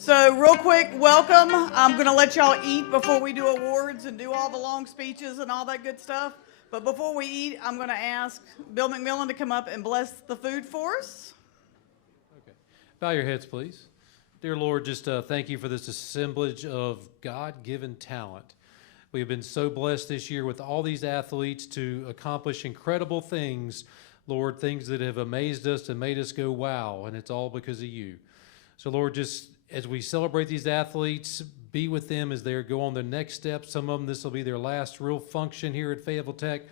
So real quick, welcome. I'm going to let y'all eat before we do awards and do all the long speeches and all that good stuff. But before we eat, I'm going to ask Bill McMillan to come up and bless the food for us. Okay. Bow your heads, please. Dear Lord, just thank you for this assemblage of God-given talent. We have been so blessed this year with all these athletes to accomplish incredible things, Lord, things that have amazed us and made us go, wow, and it's all because of you. So, Lord, just as we celebrate these athletes, be with them as they go on their next step. Some of them, this will be their last real function here at Fayetteville Tech.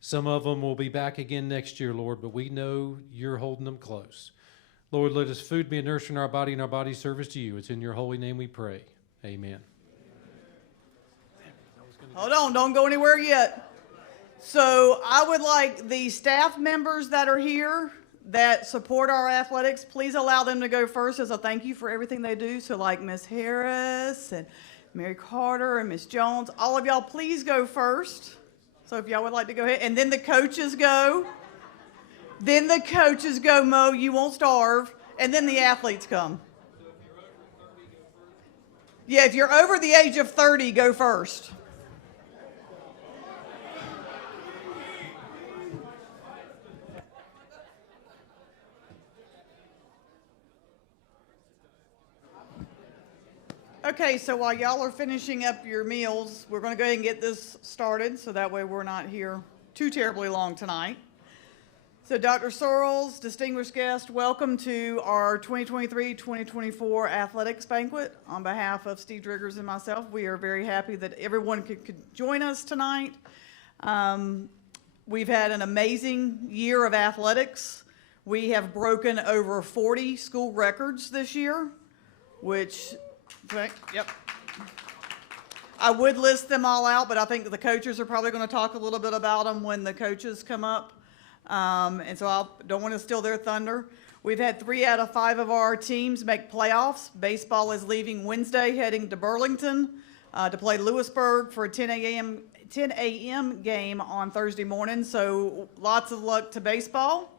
Some of them will be back again next year, Lord, but we know you're holding them close. Lord, let us food be a nourishment in our body and our body's service to you. It's in your holy name we pray. Amen. Hold on, don't go anywhere yet. So I would like the staff members that are here that support our athletics, please allow them to go first as a thank you for everything they do. So like Miss Harris and Mary Carter and Miss Jones, all of y'all please go first. So if y'all would like to go ahead, and then the coaches go. Then the coaches go, Mo, you won't starve, and then the athletes come. Yeah, if you're over the age of 30, go first. Okay, so while y'all are finishing up your meals, we're going to go ahead and get this started so that way we're not here too terribly long tonight. So Dr. Searles, distinguished guest, welcome to our 2023-2024 athletics banquet. On behalf of Steve Driggers and myself, we are very happy that everyone could join us tonight. We've had an amazing year of athletics. We have broken over 40 school records this year, which... Yep. I would list them all out, but I think the coaches are probably going to talk a little bit about them when the coaches come up. And so I don't want to steal their thunder. We've had 3 out of 5 of our teams make playoffs. Baseball is leaving Wednesday, heading to Burlington to play Lewisburg for a 10 a.m. game on Thursday morning. So lots of luck to baseball.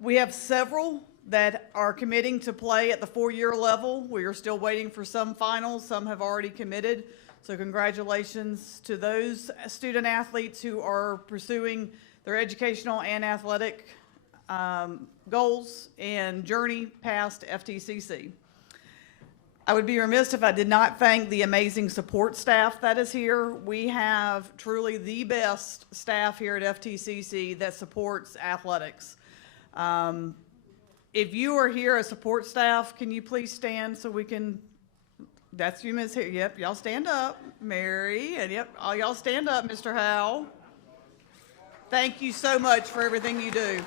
We have several that are committing to play at the 4-year level. We are still waiting for some finals. Some have already committed. So congratulations to those student athletes who are pursuing their educational and athletic goals and journey past FTCC. I would be remiss if I did not thank the amazing support staff that is here. We have truly the best staff here at FTCC that supports athletics. If you are here as support staff, can you please stand so we can, that's you, Ms. Here. Yep, y'all stand up. Mary, and yep, all y'all stand up, Mr. Howell. Thank you so much for everything you do.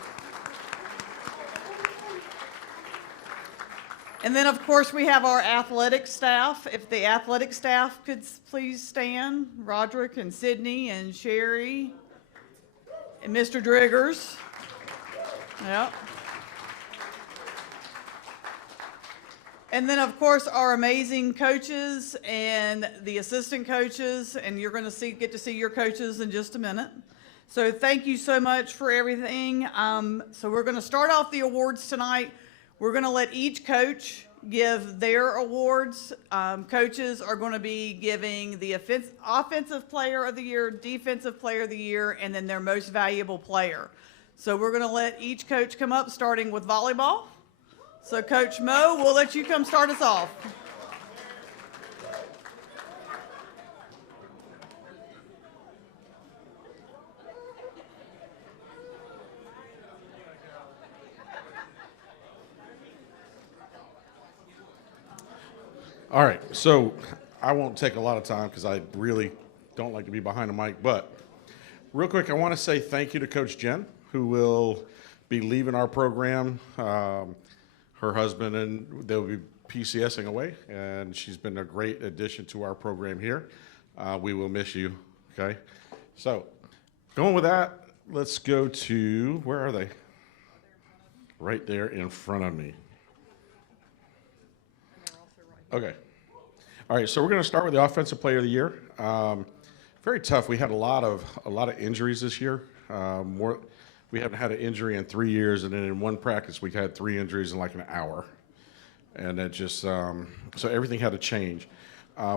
And then, of course, we have our athletic staff. If the athletic staff could please stand, Roderick and Sydney and Sherry and Mr. Driggers. Yep. And then, of course, our amazing coaches and the assistant coaches, and you're going to get to see your coaches in just a minute. So thank you so much for everything. So we're going to start off the awards tonight. We're going to let each coach give their awards. Coaches are going to be giving the offensive player of the year, defensive player of the year, and then their most valuable player. So we're going to let each coach come up, starting with volleyball. So Coach Mo, we'll let you come start us off. All right, so I won't take a lot of time because I really don't like to be behind the mic, but real quick, I want to say thank you to Coach Jen, who will be leaving our program. Her husband and they'll be PCSing away, and she's been a great addition to our program here. We will miss you, okay? So going with that, let's go to, where are they? Right there in front of me. Okay. All right, so we're going to start with the Offensive Player of the Year. Very tough. We had a lot of injuries this year. We haven't had an injury in 3 years, and then in one practice we had 3 injuries in like an hour. and it just so everything had to change.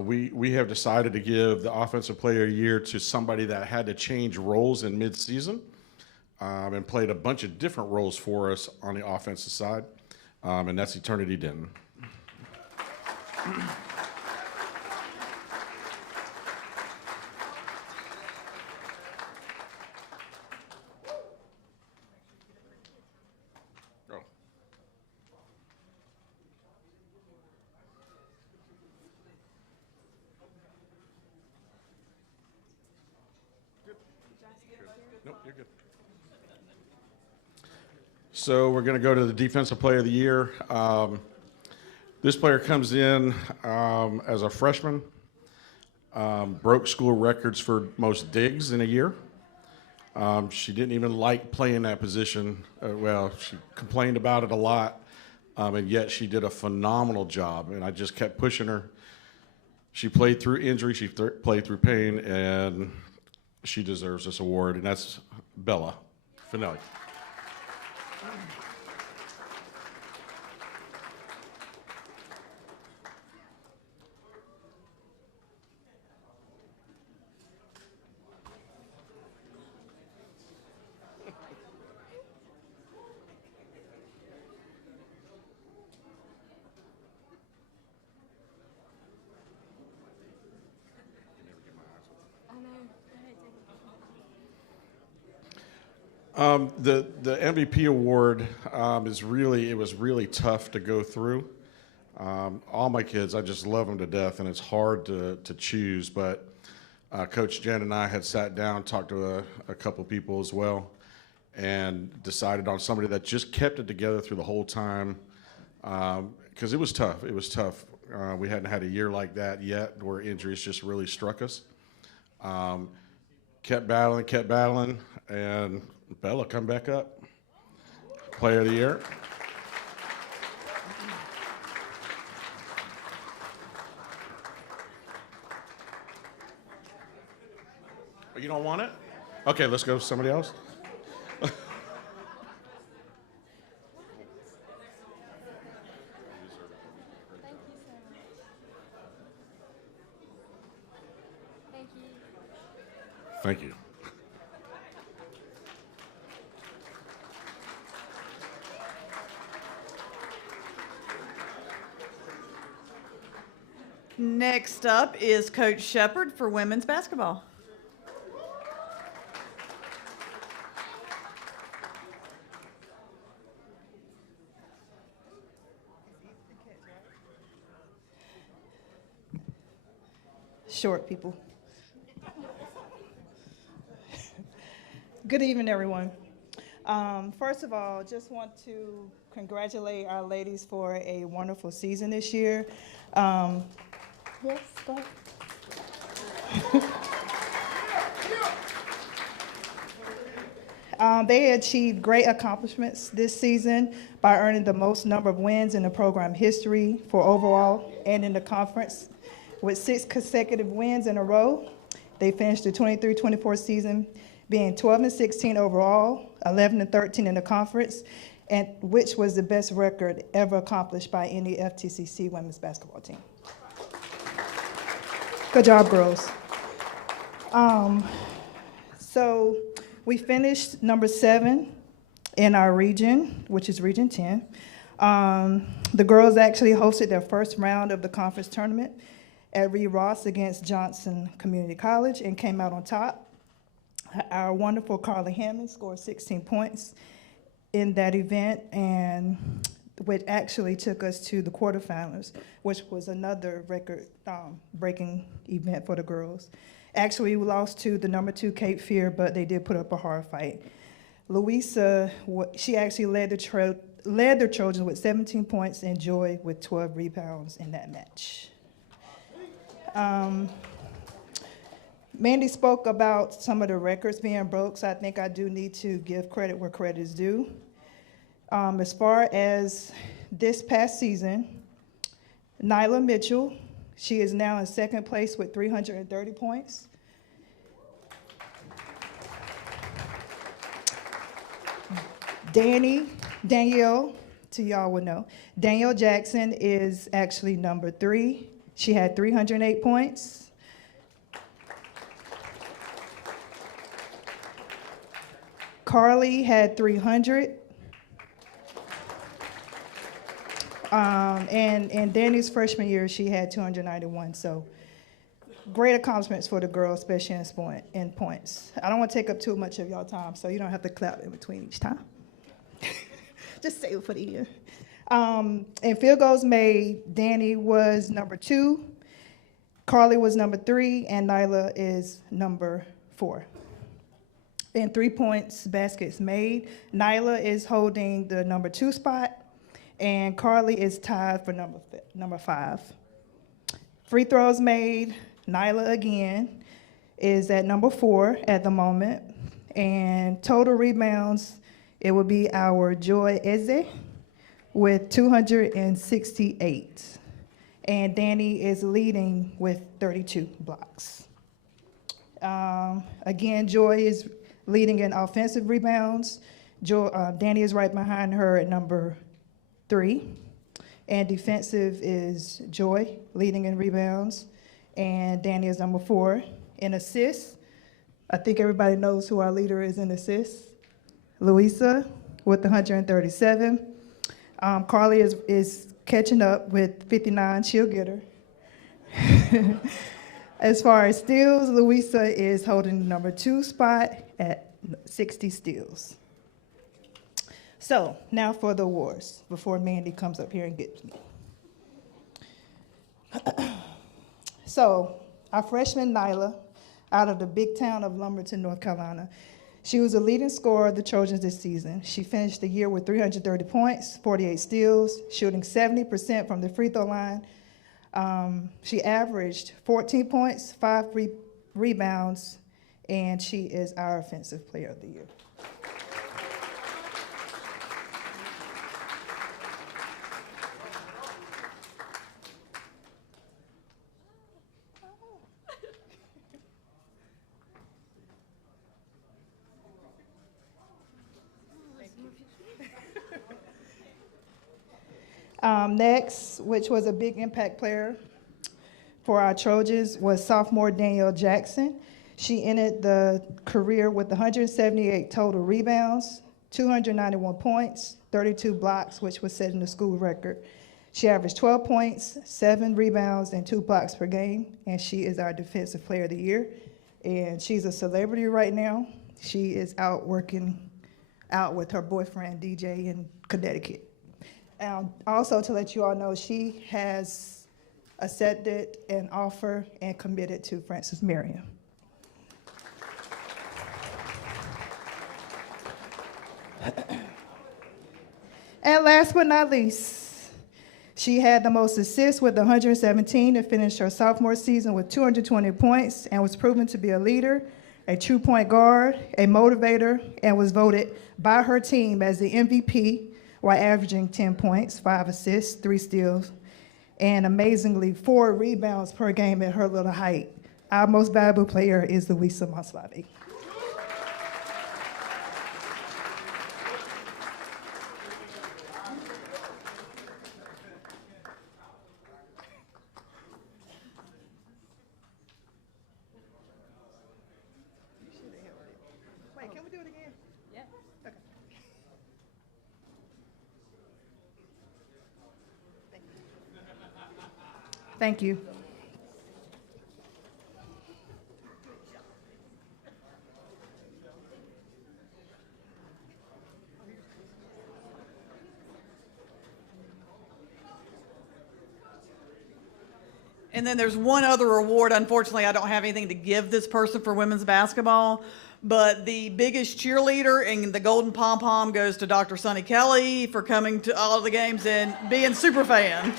We have decided to give the Offensive Player of the Year to somebody that had to change roles in mid-season and played a bunch of different roles for us on the offensive side, and that's Eternity Denton. Nope, you're good. So we're going to go to the Defensive Player of the Year. This player comes in as a freshman, broke school records for most digs in a year. She didn't even like playing that position. Well, she complained about it a lot, and yet she did a phenomenal job, and I just kept pushing her. She played through injury, she played through pain, and she deserves this award, and that's Bella Finelli. The MVP award was really tough to go through. All my kids, I just love them to death, and it's hard to choose. But Coach Jen and I had sat down, talked to a couple people as well, and decided on somebody that just kept it together through the whole time, because it was tough. It was tough. We hadn't had a year like that yet, where injuries just really struck us. Kept battling, and Bella, come back up. Player of the Year. You don't want it? Okay, let's go with somebody else. Thank you so much. Thank you. Thank you. Next up is Coach Shepard for women's basketball. Short people. Good evening, everyone. First of all, just want to congratulate our ladies for a wonderful season this year. Yes, go ahead. They achieved great accomplishments this season by earning the most number of wins in the program history for overall and in the conference. With 6 consecutive wins in a row, they finished the 23-24 season being 12-16 overall, 11-13 in the conference, and which was the best record ever accomplished by any FTCC women's basketball team. Good job, girls. So we finished number 7 in our region, which is Region 10. The girls actually hosted their first round of the conference tournament at Reed Ross against Johnson Community College and came out on top. Our wonderful Carly Hammond scored 16 points in that event, and which actually took us to the quarterfinals, which was another record-breaking event for the girls. Actually, we lost to the number 2 Cape Fear, but they did put up a hard fight. Louisa, she actually led the Trojans with 17 points, and Joy with 12 rebounds in that match. Mandy spoke about some of the records being broke, so I think I do need to give credit where credit is due. As far as this past season, Nyla Mitchell, she is now in second place with 330 points. Danielle so y'all will know. Danielle Jackson is actually number 3. She had 308 points. Carly had 300. And Danny's freshman year, she had 291. So great accomplishments for the girls, especially in points. I don't want to take up too much of y'all time, so you don't have to clap in between each time. Just save it for the end. In field goals made, Danny was number 2, Carly was number 3, and Nyla is number 4. In 3 points baskets made, Nyla is holding the number 2 spot, and Carly is tied for number 5. Free throws made, Nyla again is at number 4 at the moment, and total rebounds, it will be our Joy Eze with 268, and Danny is leading with 32 blocks. Again, Joy is leading in offensive rebounds. Danny is right behind her at number 3, and defensive is Joy leading in rebounds, and Danny is number 4. In assists, I think everybody knows who our leader is in assists. Louisa with 137. Carly is catching up with 59. She'll get her. As far as steals, Louisa is holding the number 2 spot at 60 steals. So now for the awards before Mandy comes up here and gets me. So our freshman Nyla, out of the big town of Lumberton, North Carolina, she was a leading scorer of the Trojans this season. She finished the year with 330 points, 48 steals, shooting 70% from the free throw line. She averaged 14 points, 5 rebounds, and she is our offensive player of the year. Next, which was a big impact player for our Trojans, was sophomore Danielle Jackson. She ended the career with 178 total rebounds, 291 points, 32 blocks, which was setting the school record. She averaged 12 points, 7 rebounds, and 2 blocks per game, and she is our defensive player of the year. And she's a celebrity right now. She is out working out with her boyfriend, DJ, in Connecticut. Also, to let you all know, she has accepted an offer and committed to Francis Marion. And last but not least, she had the most assists with 117 and finished her sophomore season with 220 points and was proven to be a leader, a true point guard, a motivator, and was voted by her team as the MVP while averaging 10 points, 5 assists, 3 steals, and amazingly 4 rebounds per game at her little height. Our most valuable player is Louisa Maslavi. Wait, can we do it again? Yeah. Okay. Thank you. And then there's one other award. Unfortunately, I don't have anything to give this person for women's basketball, but the biggest cheerleader and the golden pom-pom goes to Dr. Sonny Kelly for coming to all of the games and being super fan.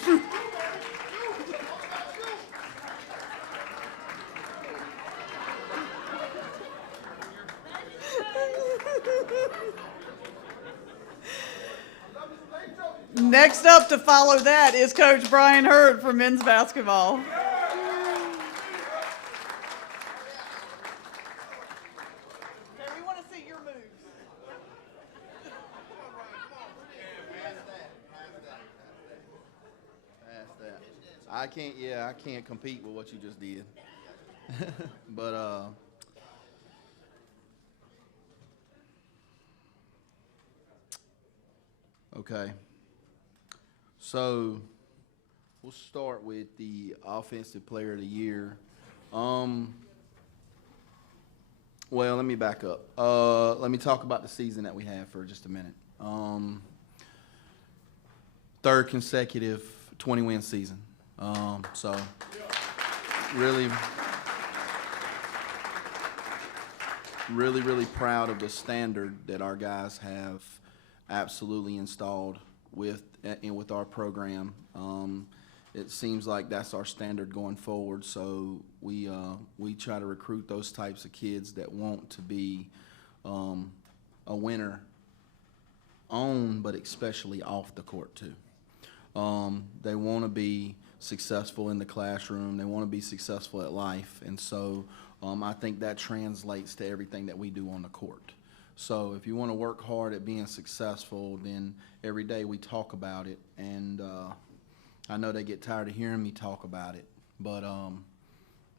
Next up to follow that is Coach Brian Hurd for men's basketball. Okay, we want to see your moves. I can't compete with what you just did. But okay. So we'll start with the Offensive Player of the Year. Well, let me back up. Let me talk about the season that we had for just a minute. Third consecutive 20-win season. So really proud of the standard that our guys have absolutely installed with our program. It seems like that's our standard going forward. So we try to recruit those types of kids that want to be a winner on, but especially off the court too. They want to be successful in the classroom. They want to be successful at life, and so I think that translates to everything that we do on the court. So if you want to work hard at being successful, then every day we talk about it, and I know they get tired of hearing me talk about it, but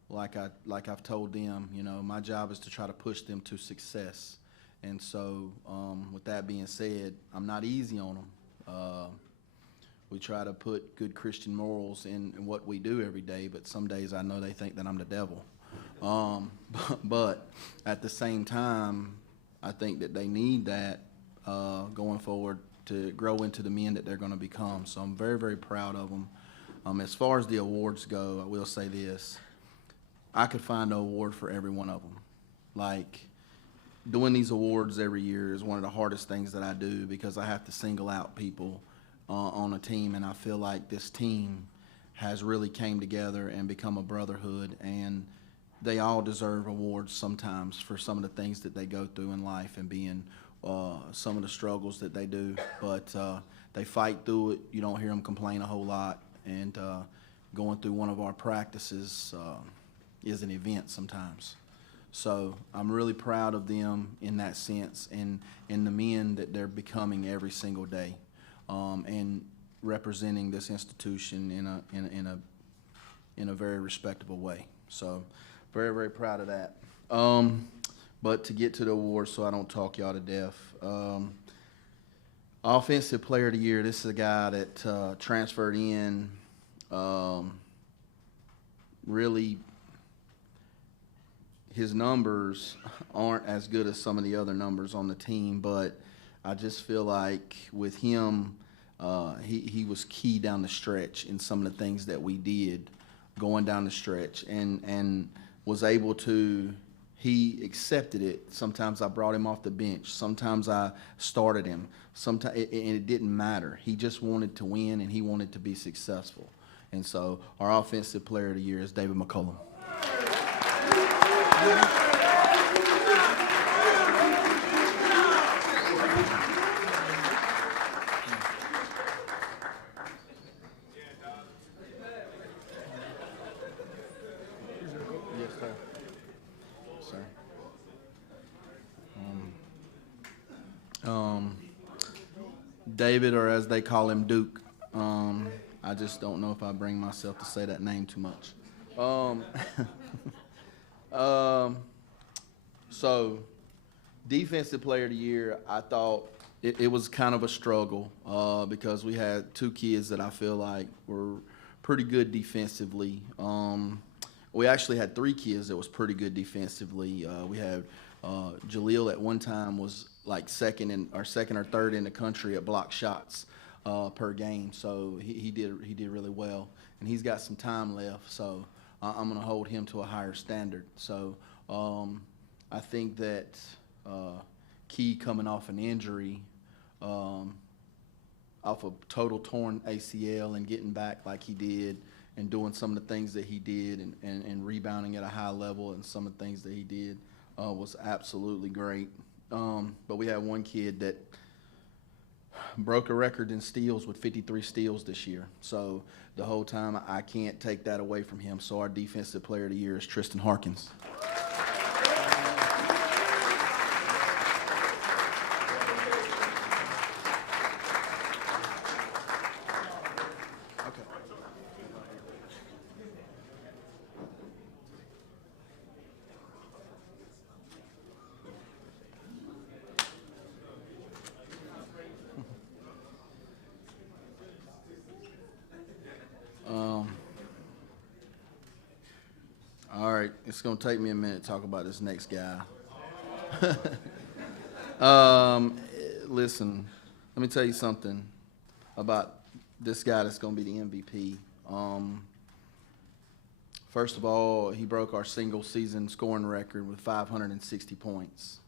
like I've told them, you know, my job is to try to push them to success. And so with that being said, I'm not easy on them. We try to put good Christian morals in what we do every day, but some days I know they think that I'm the devil. But at the same time, I think that they need that going forward to grow into the men that they're going to become. So I'm very, very proud of them. As far as the awards go, I will say this. I could find an award for every one of them. Like, doing these awards every year is one of the hardest things that I do because I have to single out people on a team, and I feel like this team has really came together and become a brotherhood, and they all deserve awards sometimes for some of the things that they go through in life and being some of the struggles that they do, but they fight through it. You don't hear them complain a whole lot, and going through one of our practices is an event sometimes. So I'm really proud of them in that sense, and the men that they're becoming every single day, and representing this institution in a very respectable way. So very, very proud of that. But to get to the awards so I don't talk y'all to death, Offensive Player of the Year, this is a guy that transferred in, really his numbers aren't as good as some of the other numbers on the team, but I just feel like with him, he was key down the stretch in some of the things that we did going down the stretch, and was able to, he accepted it. Sometimes I brought him off the bench. Sometimes I started him. Sometimes, and it didn't matter. He just wanted to win, and he wanted to be successful. And so our Offensive Player of the Year is David McCullum. Yes, sir. Sir. David, or as they call him, Duke. I just don't know if I bring myself to say that name too much. So, Defensive Player of the Year, I thought it was kind of a struggle because we had two kids that I feel like were pretty good defensively. We actually had three kids that was pretty good defensively. We had Jaleel at one time was like second or third in the country at block shots per game. So he did really well, and he's got some time left. So I'm going to hold him to a higher standard. So I think that Key coming off an injury, off a total torn ACL, and getting back like he did, and doing some of the things that he did, and rebounding at a high level, and some of the things that he did was absolutely great. But we had one kid that broke a record in steals with 53 steals this year. So the whole time, I can't take that away from him. So our Defensive Player of the Year is Tristan Harkins. it's gonna take me a minute to talk about this next guy. Listen, let me tell you something about this guy that's gonna be the MVP. First of all, he broke our single season scoring record with 560 points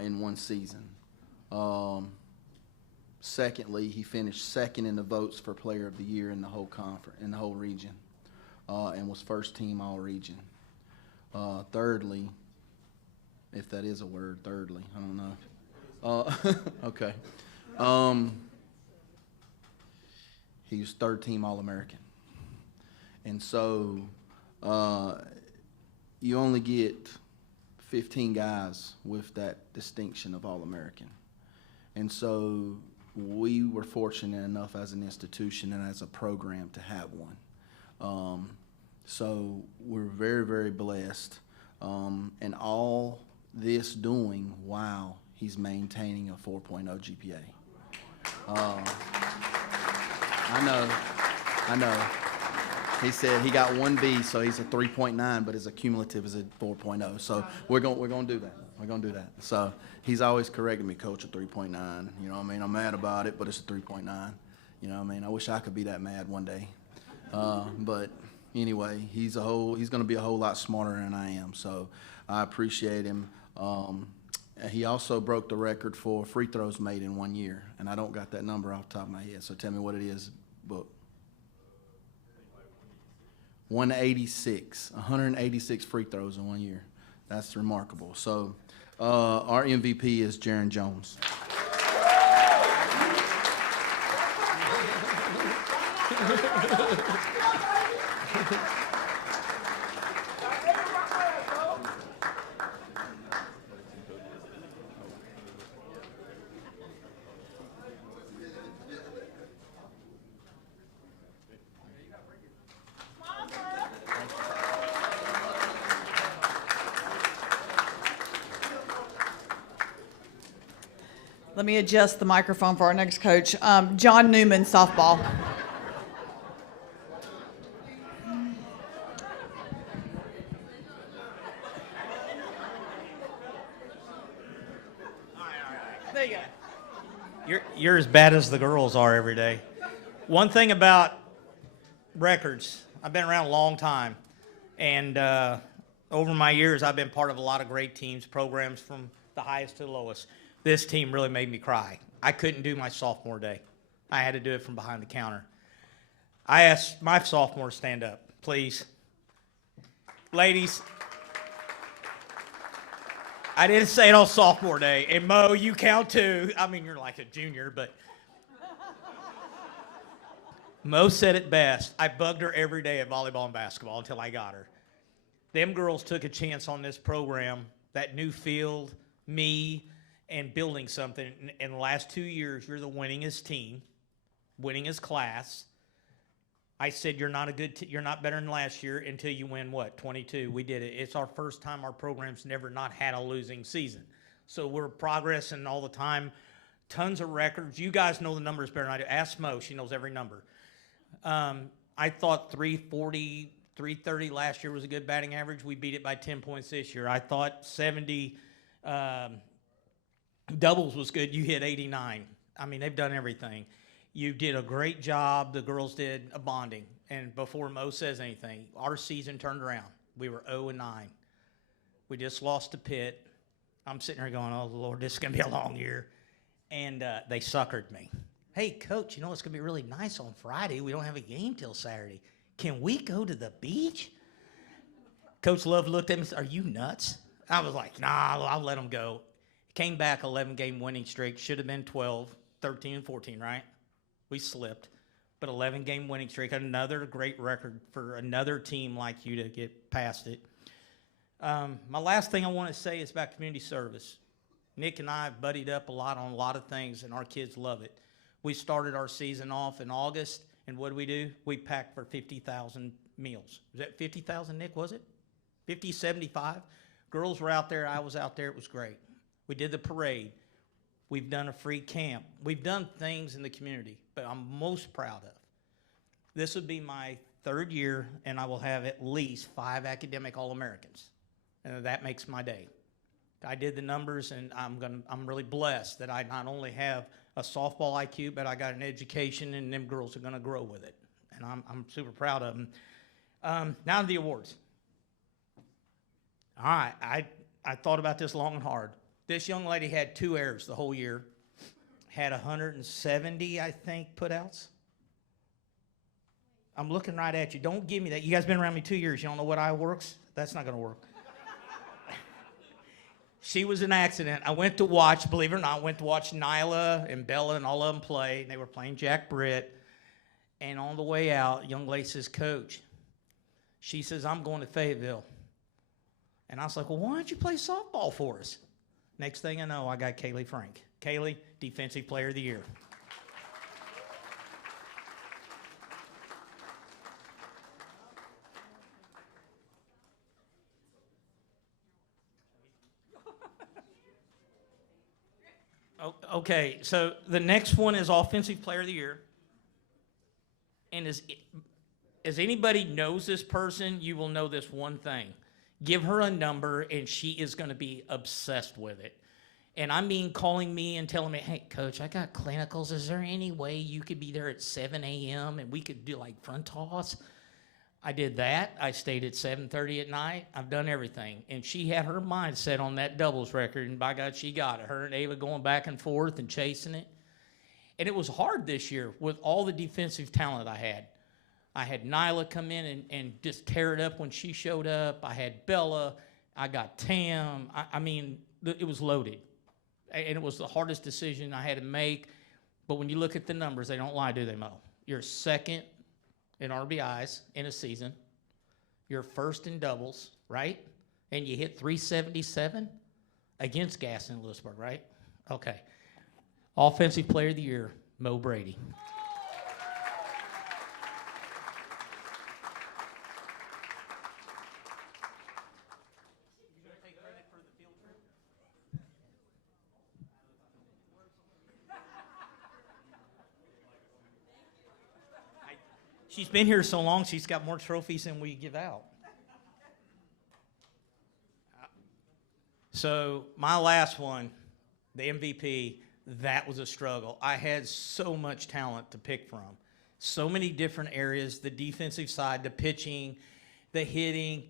in one season. Secondly, he finished second in the votes for Player of the Year in the whole conference, in the whole region, and was first team all region. Thirdly, if that is a word, thirdly, I don't know. Okay. He was third team All-American. And so you only get 15 guys with that distinction of All-American. And so we were fortunate enough as an institution and as a program to have one. So we're very, very blessed. And all this doing while he's maintaining a 4.0 GPA. I know. He said he got one B, so he's a 3.9, but his accumulative is a 4.0. So we're gonna do that. We're gonna do that. So he's always correcting me, Coach, a 3.9. You know what I mean? I'm mad about it, but it's a 3.9. You know what I mean? I wish I could be that mad one day. But anyway, he's gonna be a whole lot smarter than I am. So I appreciate him. He also broke the record for free throws made in 1 year, and I don't got that number off the top of my head. So tell me what it is, Book. 186 free throws in 1 year. That's remarkable. So our MVP is Jaron Jones. Let me adjust the microphone for our next coach. John Newman, softball. There you go. You're as bad as the girls are every day. One thing about records, I've been around a long time, and over my years, I've been part of a lot of great teams, programs from the highest to the lowest. This team really made me cry. I couldn't do my sophomore day. I had to do it from behind the counter. I asked my sophomore to stand up, please. Ladies, I didn't say it on sophomore day. And Mo, you count too. I mean, you're like a junior, but Mo said it best. I bugged her every day at volleyball and basketball until I got her. Them girls took a chance on this program, that new field, me, and building something. In the last 2 years, you're the winningest team, winningest class. I said you're not you're not better than last year until you win what, 22. We did it. It's our first time our program's never not had a losing season. So we're progressing all the time. Tons of records. You guys know the numbers better than I do. Ask Mo. She knows every number. I thought 340, 330 last year was a good batting average. We beat it by 10 points this year. I thought 70 doubles was good. You hit 89. I mean, they've done everything. You did a great job. The girls did a bonding. And before Mo says anything, our season turned around. We were 0-9. We just lost to Pitt. I'm sitting here going, oh, Lord, this is going to be a long year. And they suckered me. Hey, Coach, you know what's going to be really nice on Friday? We don't have a game till Saturday. Can we go to the beach? Coach Love looked at me and said, are you nuts? I was like, nah, I'll let them go. Came back 11-game winning streak. Should have been 12, 13, and 14, right? We slipped. But 11-game winning streak, another great record for another team like you to get past it. My last thing I want to say is about community service. Nick and I have buddied up a lot on a lot of things, and our kids love it. We started our season off in August, and what do? We packed for 50,000 meals. Was that 50,000, Nick, was it? 50, 75? Girls were out there. I was out there. It was great. We did the parade. We've done a free camp. We've done things in the community, but I'm most proud of. This would be my third year, and I will have at least 5 academic All-Americans. And that makes my day. I did the numbers, and I'm really blessed that I not only have a softball IQ, but I got an education, and them girls are gonna grow with it. And I'm super proud of them. Now to the awards. All right, I thought about this long and hard. This young lady had 2 errors the whole year, had 170, I think, putouts. I'm looking right at you. Don't give me that. You guys been around me 2 years. You don't know what eye works? That's not gonna work. She was an accident. I went to watch, believe it or not, went to watch Nyla and Bella and all of them play. And they were playing Jack Britt. And on the way out, young lady says, Coach, she says, I'm going to Fayetteville. And I was like, well, why don't you play softball for us? Next thing I know, I got Kaylee Frank. Kaylee, Defensive Player of the Year. Okay, so the next one is Offensive Player of the Year. And as anybody knows this person, you will know this one thing. Give her a number, and she is going to be obsessed with it. And I mean calling me and telling me, hey, Coach, I got clinicals. Is there any way you could be there at 7 a.m. and we could do like front toss? I did that. I stayed at 7:30 at night. I've done everything. And she had her mind set on that doubles record, and by God, she got it. Her and Ava going back and forth and chasing it. And it was hard this year with all the defensive talent I had. I had Nyla come in and just tear it up when she showed up. I had Bella. I got Tam. I mean, it was loaded. And it was the hardest decision I had to make. But when you look at the numbers, they don't lie, do they, Mo? You're second in RBIs in a season. You're first in doubles, right? And you hit 377 against Gaston and Lewisburg, right? Okay. Offensive Player of the Year, Mo Brady. She's been here so long, she's got more trophies than we give out. So my last one, the MVP, that was a struggle. I had so much talent to pick from. So many different areas, the defensive side, the pitching, the hitting.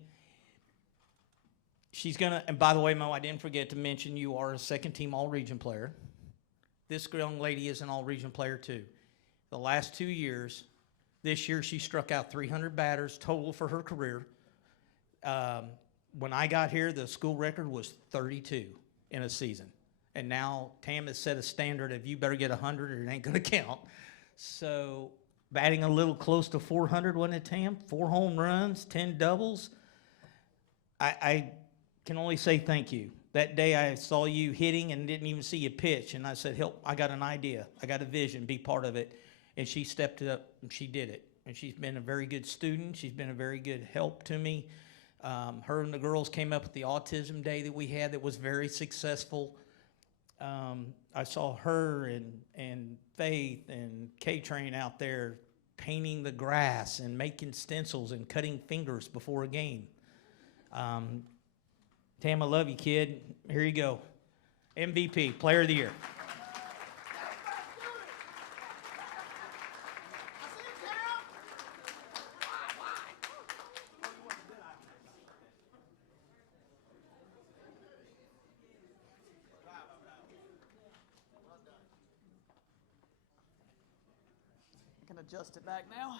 She's gonna, and by the way, Mo, I didn't forget to mention you are a second-team all-region player. This young lady is an all-region player too. The last 2 years, this year she struck out 300 batters total for her career. When I got here, the school record was 32 in a season. And now Tam has set a standard of you better get 100 or it ain't gonna count. So batting a little close to 400, wasn't it, Tam? 4 home runs, 10 doubles. I can only say thank you. That day I saw you hitting and didn't even see you pitch. And I said, help, I got an idea. I got a vision, be part of it. And she stepped it up and she did it. And she's been a very good student. She's been a very good help to me. Her and the girls came up with the autism day that we had that was very successful. I saw her and Faith and K-Train out there painting the grass and making stencils and cutting fingers before a game. Tam, I love you, kid. Here you go. MVP, Player of the Year. Adjust it back now.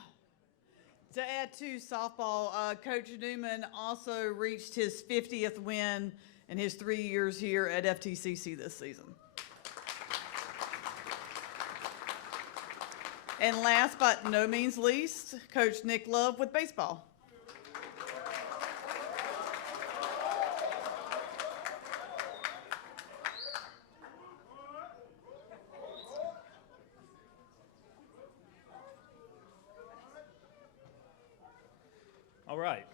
To add to softball, Coach Newman also reached his 50th win in his 3 years here at FTCC this season. And last but no means least, Coach Nick Love with baseball. All right.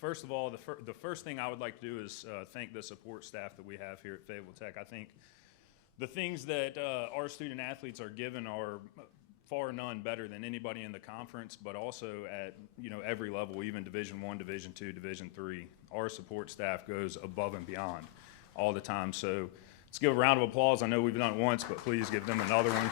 First of all, the first thing I would like to do is thank the support staff that we have here at Fayetteville Tech. I think the things that our student athletes are given are far none better than anybody in the conference, but also at, every level, even Division I, Division II, Division III. Our support staff goes above and beyond all the time. So let's give a round of applause. I know we've done it once, but please give them another one.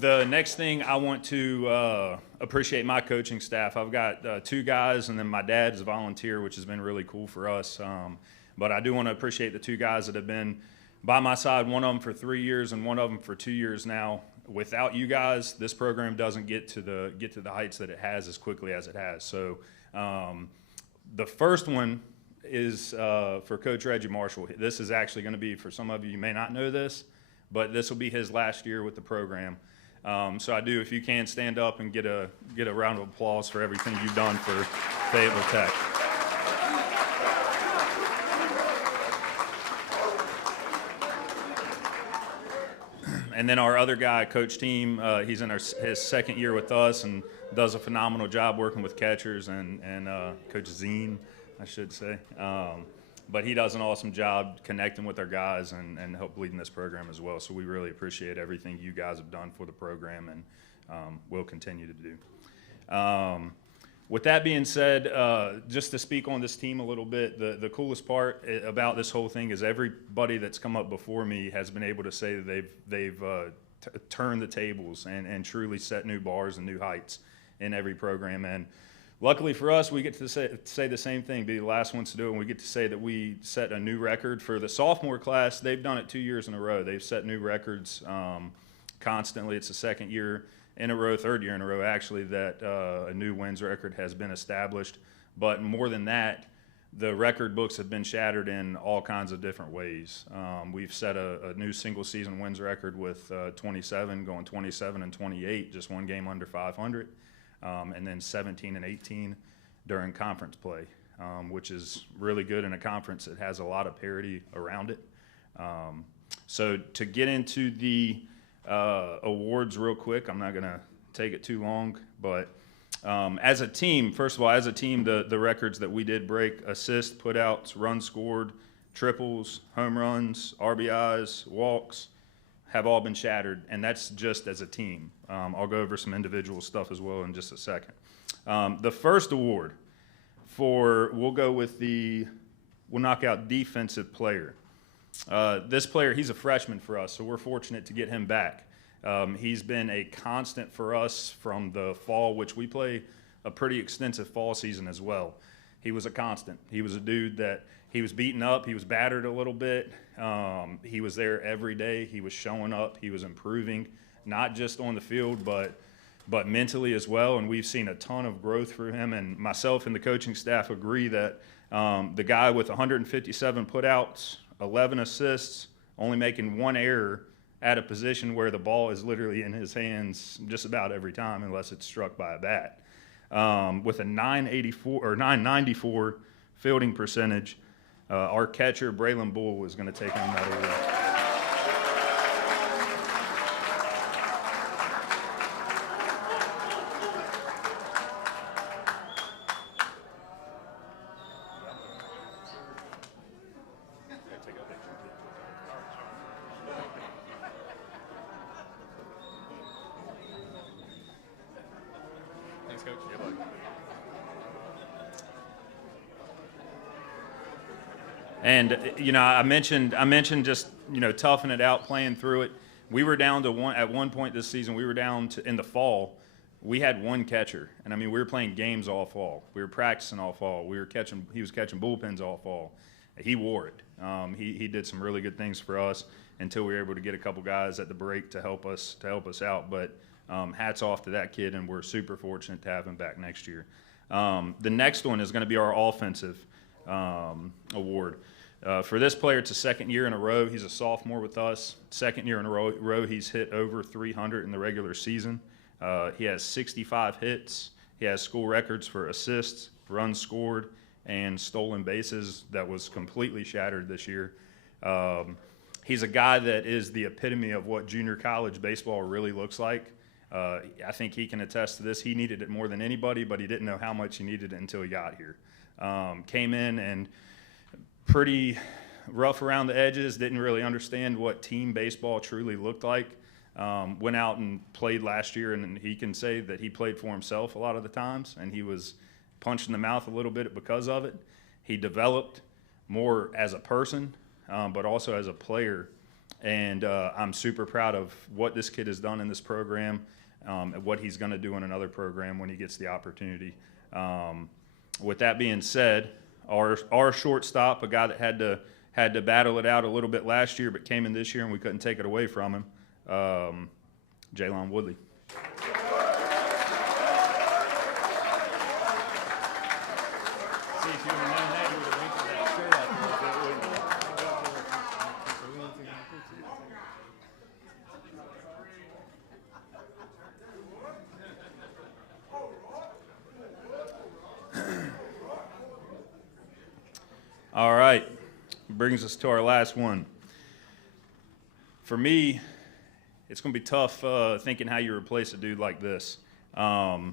The next thing, I want to appreciate my coaching staff. I've got 2 guys, and then my dad is a volunteer, which has been really cool for us. But I do want to appreciate the 2 guys that have been by my side, one of them for 3 years and one of them for 2 years now. Without you guys, this program doesn't get to the heights that it has as quickly as it has. So the first one is for Coach Reggie Marshall. This is actually going to be, for some of you may not know this, but this will be his last year with the program. So I do, if you can, stand up and get a round of applause for everything you've done for Fayetteville Tech. And then our other guy, Coach Team, he's in his second year with us and does a phenomenal job working with catchers and Coach Zine, I should say. But he does an awesome job connecting with our guys and help leading this program as well. So we really appreciate everything you guys have done for the program and will continue to do. With that being said, just to speak on this team a little bit, the coolest part about this whole thing is everybody that's come up before me has been able to say that they've turned the tables and truly set new bars and new heights in every program. And luckily for us, we get to say the same thing, be the last ones to do it, and we get to say that we set a new record. For the sophomore class, they've done it 2 years in a row. They've set new records constantly. It's the second year in a row, third year in a row, actually, that a new wins record has been established. But more than that, the record books have been shattered in all kinds of different ways. We've set a new single-season wins record with 27, going 27 and 28, just one game under 500. And then 17 and 18 during conference play, which is really good in a conference that has a lot of parity around it. So to get into the awards real quick, I'm not going to take it too long, but as a team, first of all, the records that we did break: assists, putouts, runs scored, triples, home runs, RBIs, walks, have all been shattered, and that's just as a team. I'll go over some individual stuff as well in just a second. The first award we'll knock out defensive player. This player, he's a freshman for us, so we're fortunate to get him back. He's been a constant for us from the fall, which we play a pretty extensive fall season as well. He was a constant. He was a dude that he was beaten up. He was battered a little bit. He was there every day. He was showing up. He was improving, not just on the field, but mentally as well. And we've seen a ton of growth for him. And myself and the coaching staff agree that the guy with 157 putouts, 11 assists, only making one error at a position where the ball is literally in his hands just about every time, unless it's struck by a bat, with a 994 fielding percentage. Our catcher, Braylon Bull, is going to take home that award. Thanks, Coach. Yeah, bud. And I mentioned just toughing it out, playing through it. We were down to at one point this season. We were down to, in the fall, we had one catcher, and we were playing games all fall. We were practicing all fall. He was catching bullpens all fall. He wore it. He did some really good things for us until we were able to get a couple guys at the break to help us out. But hats off to that kid, and we're super fortunate to have him back next year. The next one is going to be our offensive award. For this player, it's a second year in a row. He's a sophomore with us. Second year in a row, he's hit over 300 in the regular season. He has 65 hits. He has school records for assists, runs scored, and stolen bases that was completely shattered this year. He's a guy that is the epitome of what junior college baseball really looks like. I think he can attest to this. He needed it more than anybody, but he didn't know how much he needed it until he got here. Came in and pretty rough around the edges, didn't really understand what team baseball truly looked like. Went out and played last year, and he can say that he played for himself a lot of the times, and he was punched in the mouth a little bit because of it. He developed more as a person, but also as a player, and I'm super proud of what this kid has done in this program, and what he's going to do in another program when he gets the opportunity. With that being said, our shortstop, a guy that had to battle it out a little bit last year, but came in this year and we couldn't take it away from him, Jalon Woodley. All right, brings us to our last one. For me, it's going to be tough thinking how you replace a dude like this. The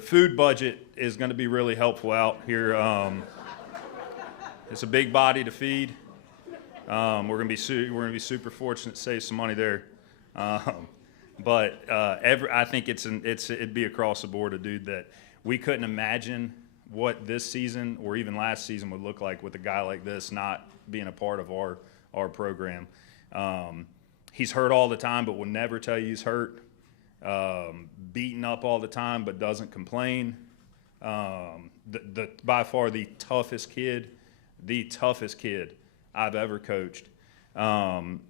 food budget is going to be really helpful out here. It's a big body to feed. We're going to be super fortunate to save some money there. But I think it'd be across the board a dude that we couldn't imagine what this season or even last season would look like with a guy like this not being a part of our program. He's hurt all the time, but will never tell you he's hurt. Beaten up all the time, but doesn't complain. By far the toughest kid I've ever coached. And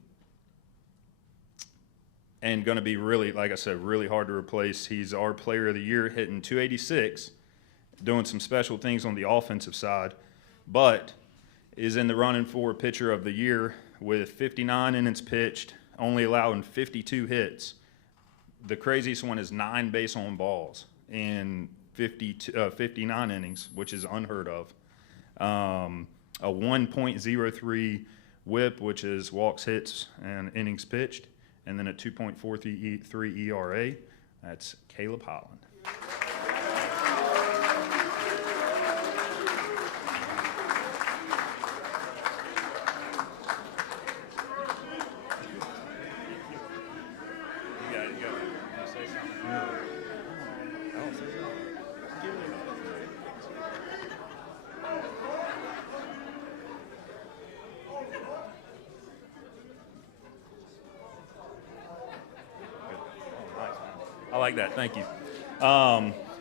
going to be really, like I said, really hard to replace. He's our player of the year, hitting .286, doing some special things on the offensive side, but is in the running for pitcher of the year with 59 innings pitched, only allowing 52 hits. The craziest one is 9 base on balls in 59 innings, which is unheard of. A 1.03 whip, which is walks, hits, and innings pitched, and then a 2.43 ERA. That's Caleb Holland. I like that. Thank you.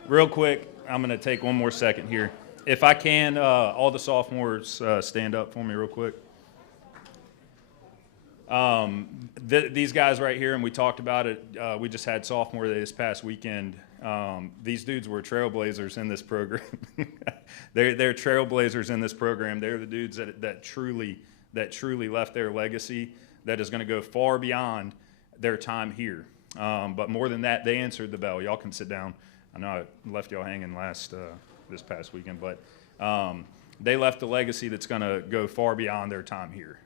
Real quick, I'm going to take one more second here. If I can, all the sophomores stand up for me real quick. These guys right here, and we talked about it, we just had sophomore day this past weekend. These dudes were trailblazers in this program. They're trailblazers in this program. They're the dudes that truly left their legacy that is going to go far beyond their time here. But more than that, they answered the bell. Y'all can sit down. I know I left y'all hanging this past weekend, but they left a legacy that's going to go far beyond their time here.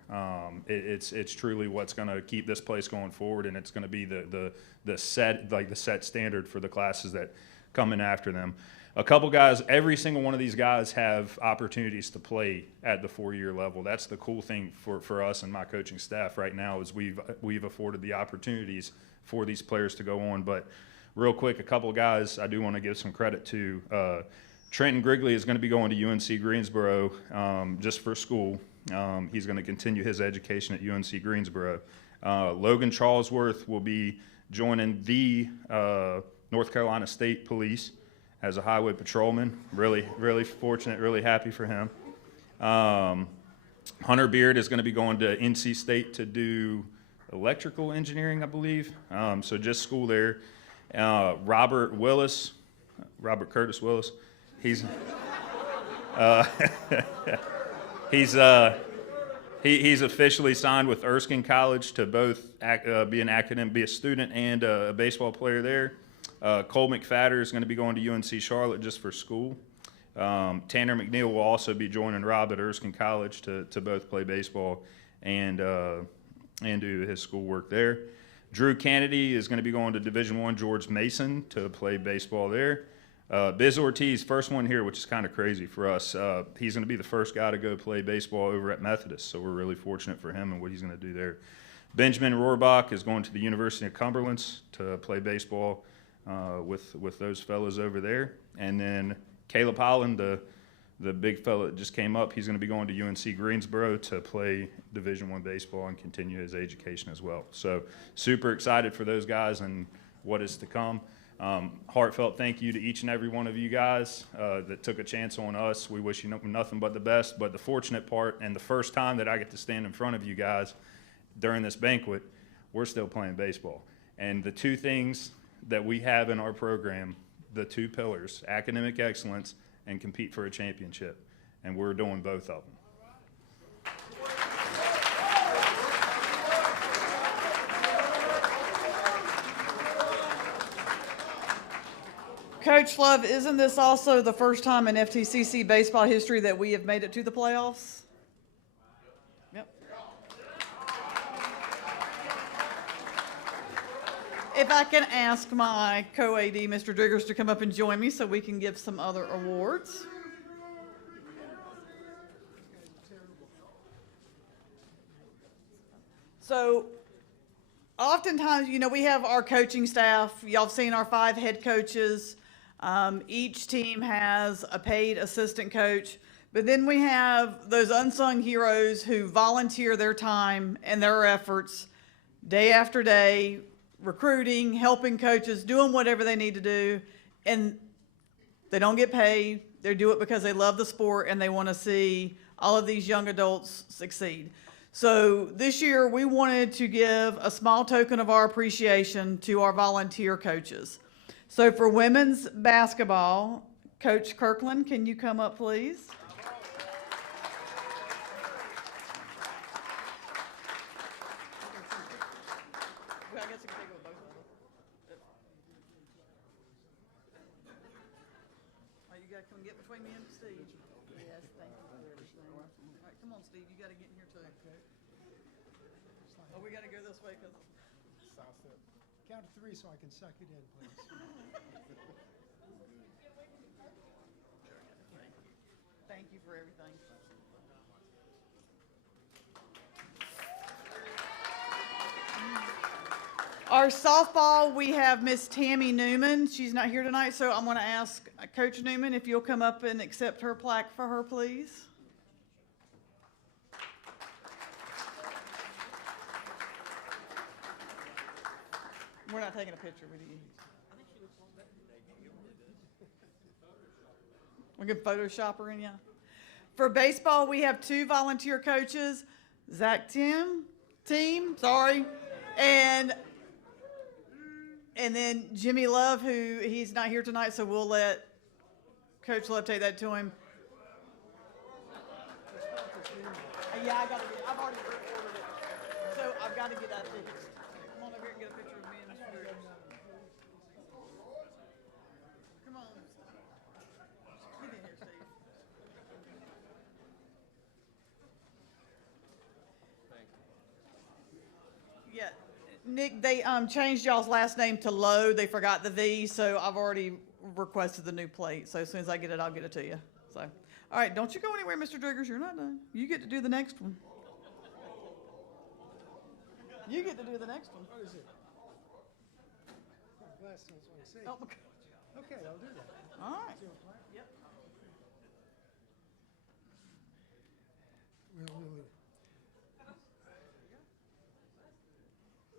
It's truly what's going to keep this place going forward, and it's going to be the set standard for the classes that come in after them. A couple guys, every single one of these guys have opportunities to play at the 4-year level. That's the cool thing for us and my coaching staff right now is we've afforded the opportunities for these players to go on. But real quick, a couple of guys I do want to give some credit to. Trenton Grigley is going to be going to UNC Greensboro just for school. He's going to continue his education at UNC Greensboro. Logan Charlesworth will be joining the North Carolina State Police as a highway patrolman. Really, really fortunate, really happy for him. Hunter Beard is going to be going to NC State to do electrical engineering, I believe. So just school there. Robert Curtis Willis, he's officially signed with Erskine College to both be a student and a baseball player there. Cole McFadder is going to be going to UNC Charlotte just for school. Tanner McNeil will also be joining Rob at Erskine College to both play baseball and do his schoolwork there. Drew Kennedy is going to be going to Division I George Mason to play baseball there. Biz Ortiz, first one here, which is kind of crazy for us. He's going to be the first guy to go play baseball over at Methodist, so we're really fortunate for him and what he's going to do there. Benjamin Rohrbach is going to the University of Cumberland to play baseball with those fellows over there. And then Caleb Holland, the big fella that just came up, he's going to be going to UNC Greensboro to play Division I baseball and continue his education as well. So super excited for those guys and what is to come. Heartfelt thank you to each and every one of you guys that took a chance on us. We wish you nothing but the best. But the fortunate part, and the first time that I get to stand in front of you guys during this banquet, we're still playing baseball. And the two things that we have in our program, the two pillars, academic excellence and compete for a championship. And we're doing both of them. Coach Love, isn't this also the first time in FTCC baseball history that we have made it to the playoffs? Yep. If I can ask my co-AD, Mr. Driggers, to come up and join me so we can give some other awards. So oftentimes, you know, we have our coaching staff. Y'all have seen our 5 head coaches. Each team has a paid assistant coach, but then we have those unsung heroes who volunteer their time and their efforts day after day, recruiting, helping coaches, doing whatever they need to do, and they don't get paid. They do it because they love the sport and they want to see all of these young adults succeed. So this year we wanted to give a small token of our appreciation to our volunteer coaches. So for women's basketball, Coach Kirkland, can you come up, please? Well, I guess I can take it with both of them. All right, you gotta come get between me and Steve. Yes, thank you for everything. All right, come on, Steve, you gotta get in here too. Oh, we gotta go this way because. Count to 3 so I can suck it in, please. Thank you for everything. Our softball, we have Miss Tammy Newman. She's not here tonight, so I'm going to ask Coach Newman if you'll come up and accept her plaque for her, please. We're not taking a picture with you. We can Photoshop her in, yeah. For baseball, we have 2 volunteer coaches, Zach Team, and then Jimmy Love, who he's not here tonight, so we'll let Coach Love take that to him. Yeah, I've already ordered it, so I've got to get that fixed. Come on over here and get a picture of me and Mr. Driggers. Come on. Get in here, Steve. Yeah, Nick, they changed y'all's last name to Lowe. They forgot the V, so I've already requested the new plate. So as soon as I get it, I'll get it to you. So, all right, don't you go anywhere, Mr. Driggers. You're not done. You get to do the next one. You get to do the next one. What is it? Last one's what I say. Oh, okay. Okay, I'll do that. All right. Yep.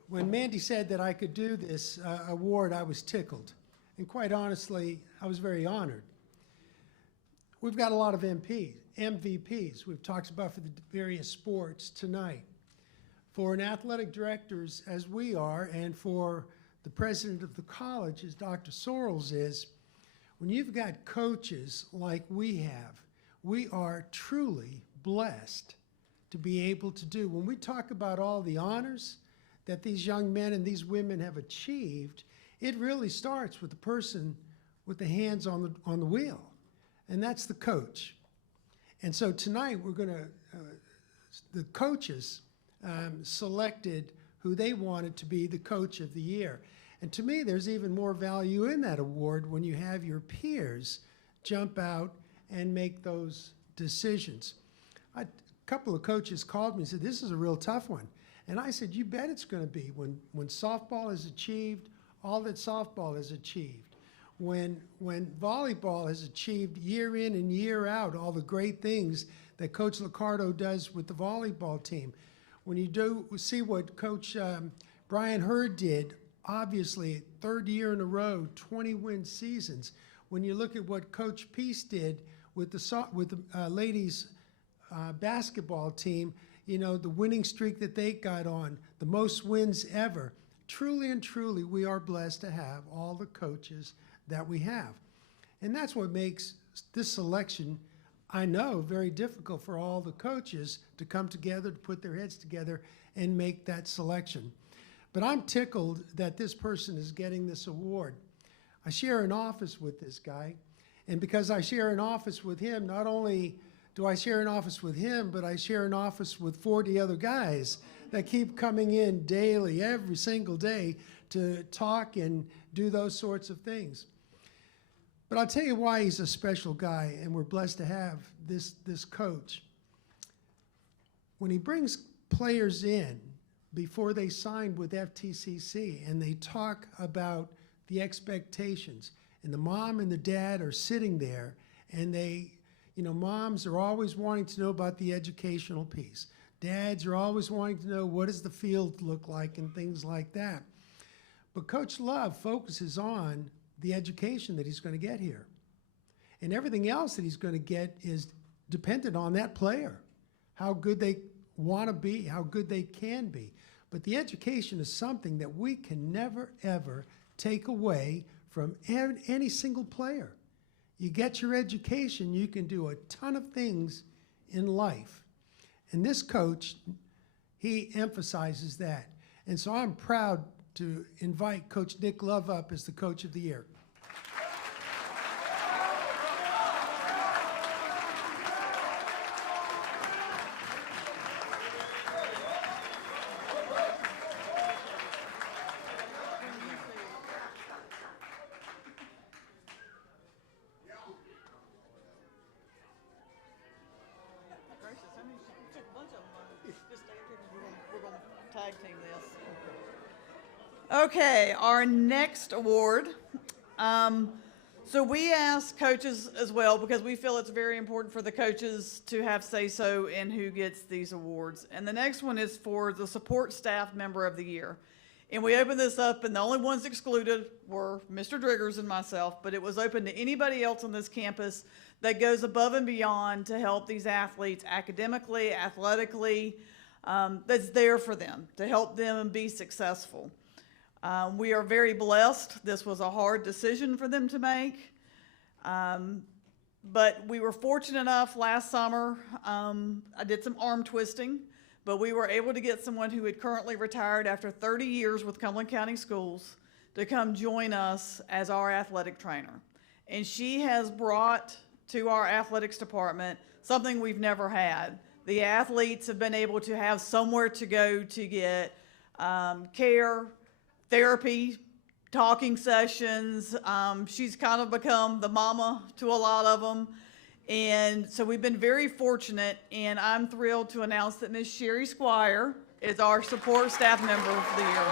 When Mandy said that I could do this award, I was tickled. And quite honestly, I was very honored. We've got a lot of MVPs we've talked about for the various sports tonight. For an athletic directors, as we are, and for the president of the college, as Dr. Sorrells is, when you've got coaches like we have, we are truly blessed to be able to do. When we talk about all the honors that these young men and these women have achieved, it really starts with the person with the hands on the wheel, and that's the coach. And so tonight we're going to, the coaches selected who they wanted to be the coach of the year. And to me, there's even more value in that award when you have your peers jump out and make those decisions. A couple of coaches called me and said, this is a real tough one. And I said, you bet it's going to be. When softball has achieved all that softball has achieved, when volleyball has achieved year in and year out all the great things that Coach Liccardo does with the volleyball team, when you do see what Coach Brian Hurd did, obviously third year in a row, 20-win seasons. When you look at what Coach Peace did with the ladies basketball team, you know, the winning streak that they got on, the most wins ever. Truly and truly, we are blessed to have all the coaches that we have. And that's what makes this selection, I know, very difficult for all the coaches to come together, to put their heads together and make that selection. But I'm tickled that this person is getting this award. I share an office with this guy, and because I share an office with him, not only do I share an office with him, but I share an office with 40 other guys that keep coming in daily, every single day, to talk and do those sorts of things. But I'll tell you why he's a special guy, and we're blessed to have this coach. When he brings players in before they signed with FTCC, and they talk about the expectations, and the mom and the dad are sitting there, and they, you know, moms are always wanting to know about the educational piece. Dads are always wanting to know what does the field look like and things like that. But Coach Love focuses on the education that he's going to get here. And everything else that he's going to get is dependent on that player, how good they want to be, how good they can be. But the education is something that we can never, ever take away from any single player. You get your education, you can do a ton of things in life. And this coach, he emphasizes that. And so I'm proud to invite Coach Nick Love up as the Coach of the Year. Tag team this. Okay, our next award. So we ask coaches as well because we feel it's very important for the coaches to have say-so in who gets these awards. And the next one is for the support staff member of the year. And we opened this up, and the only ones excluded were Mr. Driggers and myself, but it was open to anybody else on this campus that goes above and beyond to help these athletes academically, athletically, that's there for them, to help them be successful. We are very blessed. This was a hard decision for them to make. But we were fortunate enough last summer, I did some arm twisting, but we were able to get someone who had currently retired after 30 years with Cumberland County Schools to come join us as our athletic trainer. And she has brought to our athletics department something we've never had. The athletes have been able to have somewhere to go to get care, therapy, talking sessions. She's kind of become the mama to a lot of them. And so we've been very fortunate, and I'm thrilled to announce that Ms. Sherry Squire is our support staff member of the year.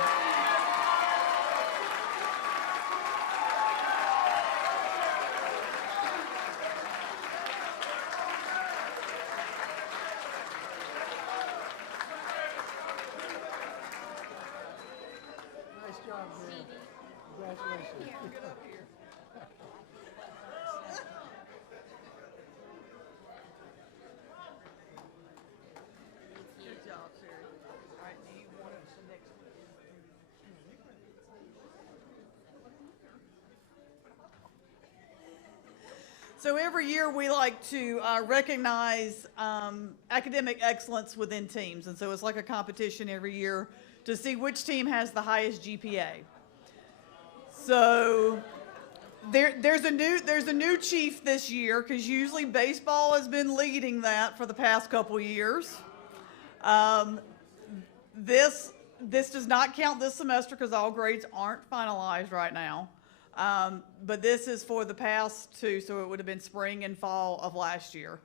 Nice job, man. Congratulations. Good job, Sherry. All right, do you want the next one? So every year we like to recognize academic excellence within teams. And so it's like a competition every year to see which team has the highest GPA. So there's a new chief this year, because usually baseball has been leading that for the past couple years. This this does not count this semester because all grades aren't finalized right now. But this is for the past two, so it would have been spring and fall of last year.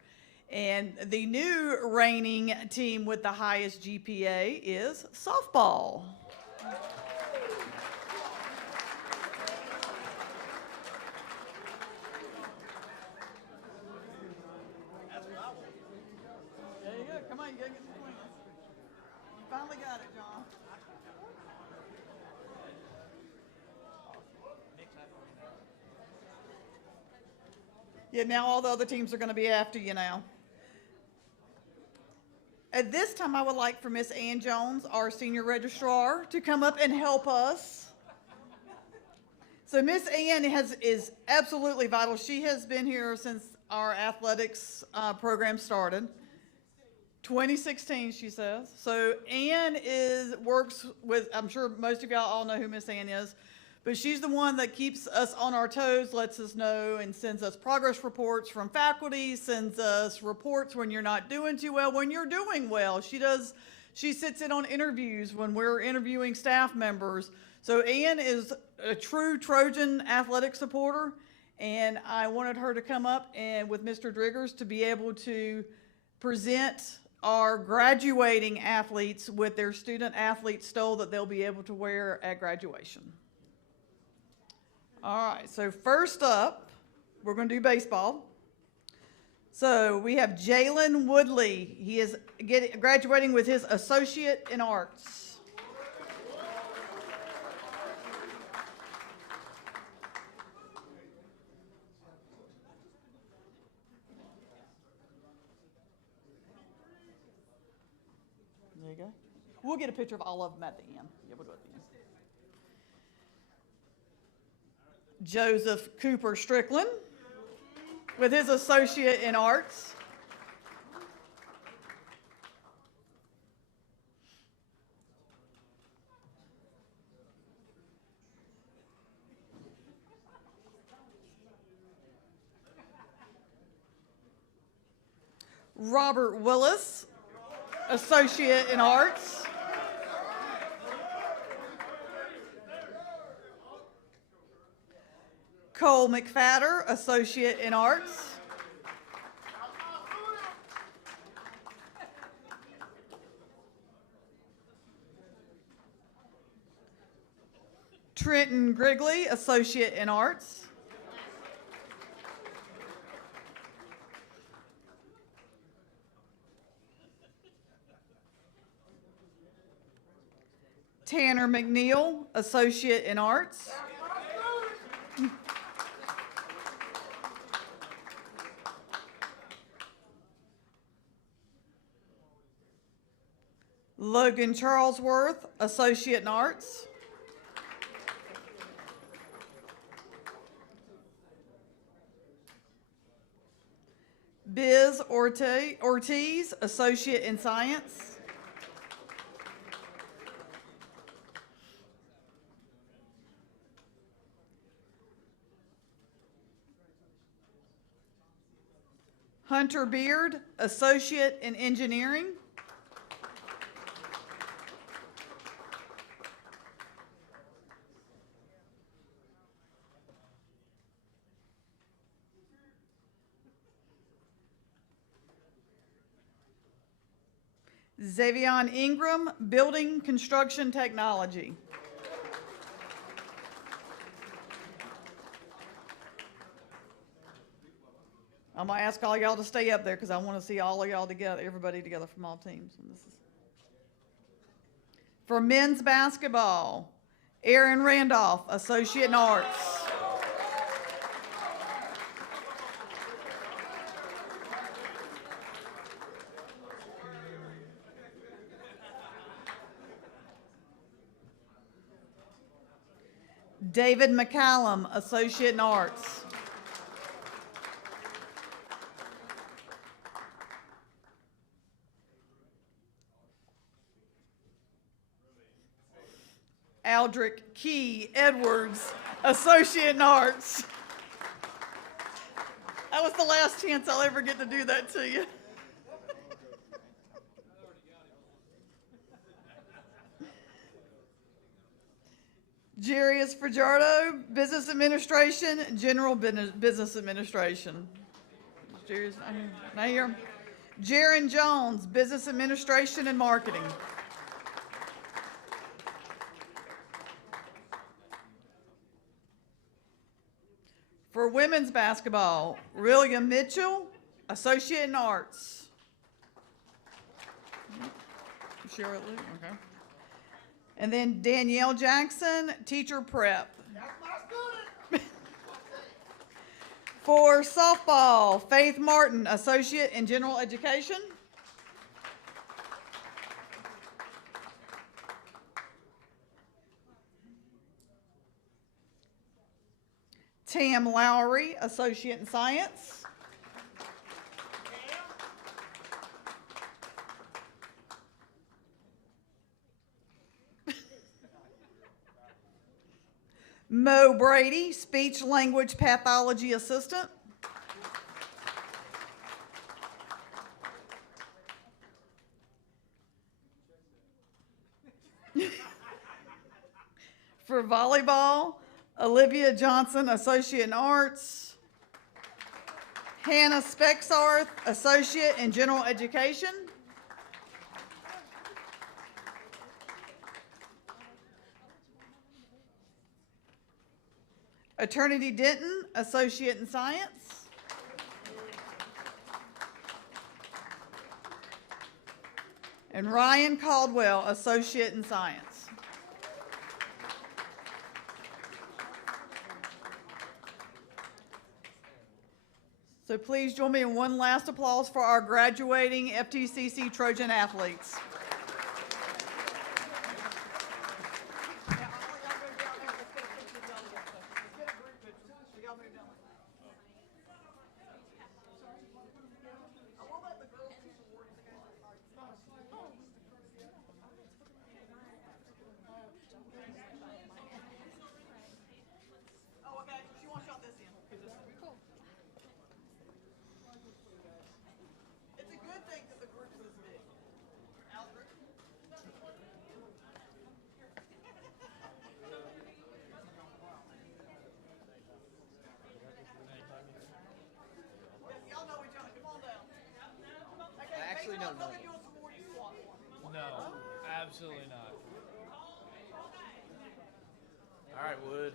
And the new reigning team with the highest GPA is softball. There you go. Come on, you gotta get the points. You finally got it, John. Yeah, now all the other teams are going to be after you now. At this time, I would like for Miss Ann Jones, our senior registrar, to come up and help us. So Miss Ann is absolutely vital. She has been here since our athletics program started. 2016, she says. So Ann works with, I'm sure most of y'all all know who Miss Ann is, but she's the one that keeps us on our toes, lets us know, and sends us progress reports from faculty, sends us reports when you're not doing too well, when you're doing well. She sits in on interviews when we're interviewing staff members. So Ann is a true Trojan athletic supporter, and I wanted her to come up and with Mr. Driggers to be able to present our graduating athletes with their student athlete stole that they'll be able to wear at graduation. All right, so first up, we're going to do baseball. So we have Jalen Woodley. He is graduating with his associate in arts. There you go. We'll get a picture of all of them at the end. Yeah, we'll do it at the end. Joseph Cooper Strickland with his associate in arts. Robert Willis, associate in arts. Cole McFadder, associate in arts. Trenton Grigley, associate in arts. Tanner McNeil, associate in arts. Logan Charlesworth, associate in arts. Biz Ortiz, associate in science. Hunter Beard, associate in engineering. Xavion Ingram, building construction technology. I'm gonna ask all y'all to stay up there because I want to see all of y'all together, everybody together from all teams. And this is for men's basketball. Aaron Randolph, associate in arts. David McCallum, associate in arts. Aldrich Key Edwards, associate in arts. That was the last chance I'll ever get to do that to you. Jarius Fajardo, Business Administration, General Business Administration. Jarius not here. Jaron Jones, Business Administration and Marketing. For women's basketball, William Mitchell, Associate in Arts. Cheryl, okay. And then Danielle Jackson, Teacher Prep. That's my student. For softball, Faith Martin, Associate in General Education. Tam Lowry, Associate in Science. Mo Brady, Speech Language Pathology Assistant. For volleyball, Olivia Johnson, Associate in Arts. Hannah Spexarth, Associate in General Education. Eternity Denton, Associate in Science. And Ryan Caldwell, Associate in Science. So please join me in one last applause for our graduating FTCC Trojan athletes. Actually, no. No, absolutely not. All right, Wood.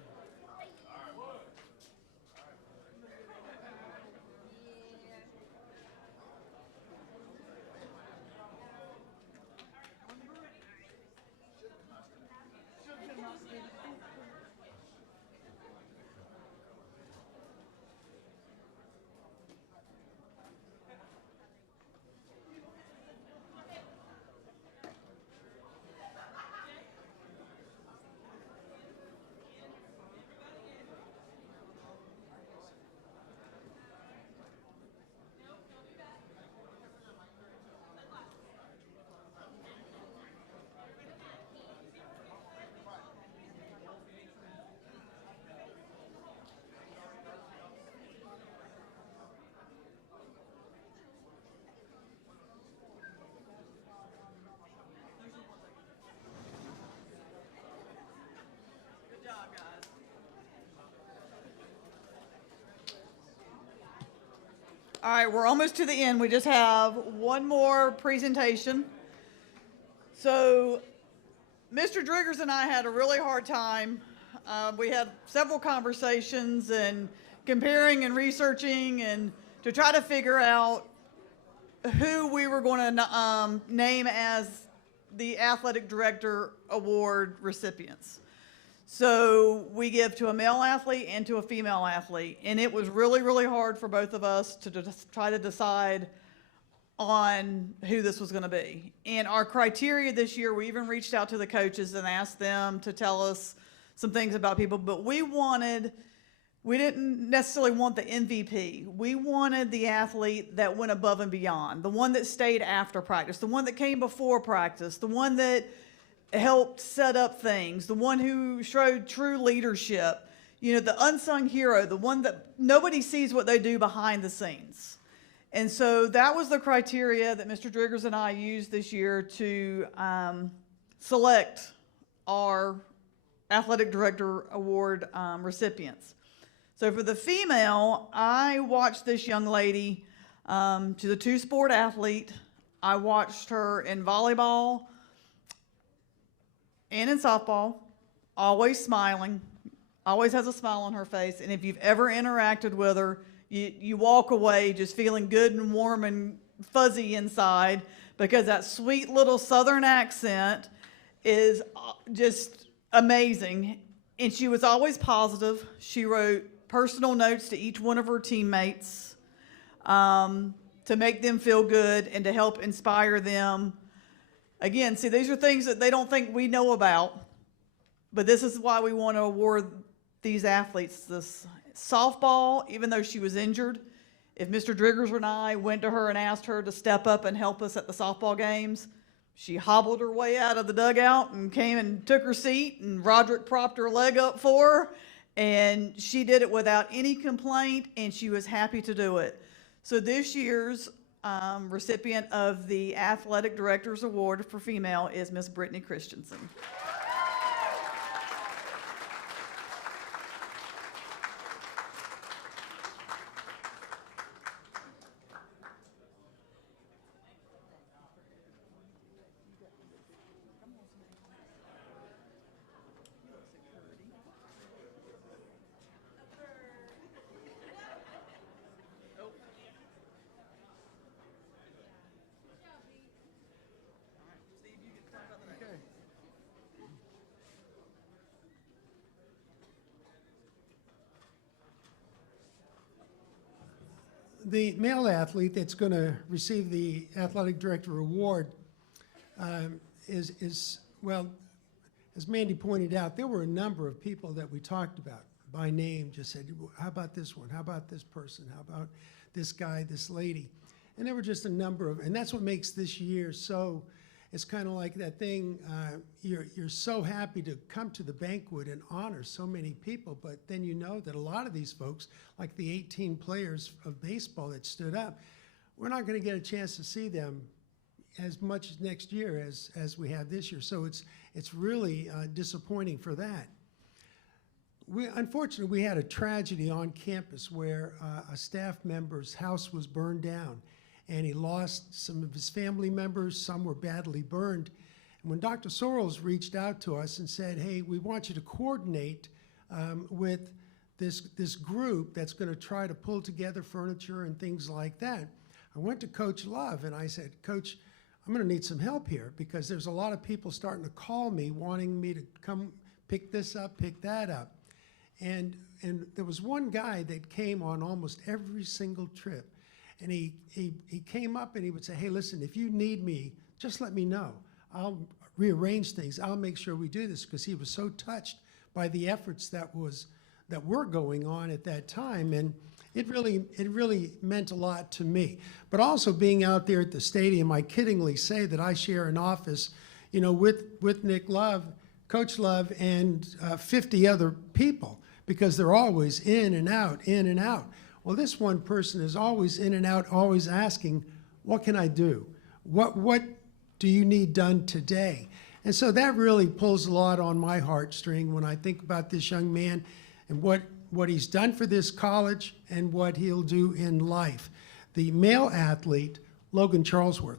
All right, we're almost to the end. We just have one more presentation. So Mr. Driggers and I had a really hard time. We had several conversations and comparing and researching and to try to figure out who we were going to name as the Athletic Director Award recipients. So we give to a male athlete and to a female athlete. And it was really, really hard for both of us to try to decide on who this was going to be. And our criteria this year, we even reached out to the coaches and asked them to tell us some things about people. But we didn't necessarily want the MVP. We wanted the athlete that went above and beyond, the one that stayed after practice, the one that came before practice, the one that helped set up things, the one who showed true leadership, you know, the unsung hero, the one that nobody sees what they do behind the scenes. And so that was the criteria that Mr. Driggers and I used this year to select our Athletic Director Award recipients. So for the female, I watched this young lady, she's a two-sport athlete. I watched her in volleyball and in softball, always smiling, always has a smile on her face. And if you've ever interacted with her, you walk away just feeling good and warm and fuzzy inside, because that sweet little Southern accent is just amazing. And she was always positive. She wrote personal notes to each one of her teammates to make them feel good and to help inspire them. Again, see, these are things that they don't think we know about, but this is why we want to award these athletes this. Softball, even though she was injured, if Mr. Driggers and I went to her and asked her to step up and help us at the softball games, she hobbled her way out of the dugout and came and took her seat, and Roderick propped her leg up for her, and she did it without any complaint, and she was happy to do it. So this year's recipient of the Athletic Directors Award for female is Miss Brittany Christensen. The male athlete that's going to receive the Athletic Director Award well, as Mandy pointed out, there were a number of people that we talked about by name, just said, how about this one? How about this person? How about this guy, this lady? And there were just a number of, and that's what makes this year so, it's kind of like that thing, you're so happy to come to the banquet and honor so many people, but then you know that a lot of these folks, like the 18 players of baseball that stood up, we're not going to get a chance to see them as much next year as we have this year. So it's really disappointing for that. Unfortunately, we had a tragedy on campus where a staff member's house was burned down, and he lost some of his family members. Some were badly burned. And when Dr. Sorrells reached out to us and said, hey, we want you to coordinate with this group that's going to try to pull together furniture and things like that, I went to Coach Love and I said, Coach, I'm going to need some help here, because there's a lot of people starting to call me wanting me to come pick this up, pick that up. And there was one guy that came on almost every single trip. And he came up and he would say, hey, listen, if you need me, just let me know. I'll rearrange things. I'll make sure we do this, because he was so touched by the efforts that were going on at that time. And it really meant a lot to me. But also being out there at the stadium, I kiddingly say that I share an office, with Nick Love, Coach Love, and 50 other people, because they're always in and out, in and out. Well, this one person is always in and out, always asking, what can I do? What do you need done today? And so that really pulls a lot on my heartstring when I think about this young man and what he's done for this college and what he'll do in life. The male athlete, Logan Charlesworth.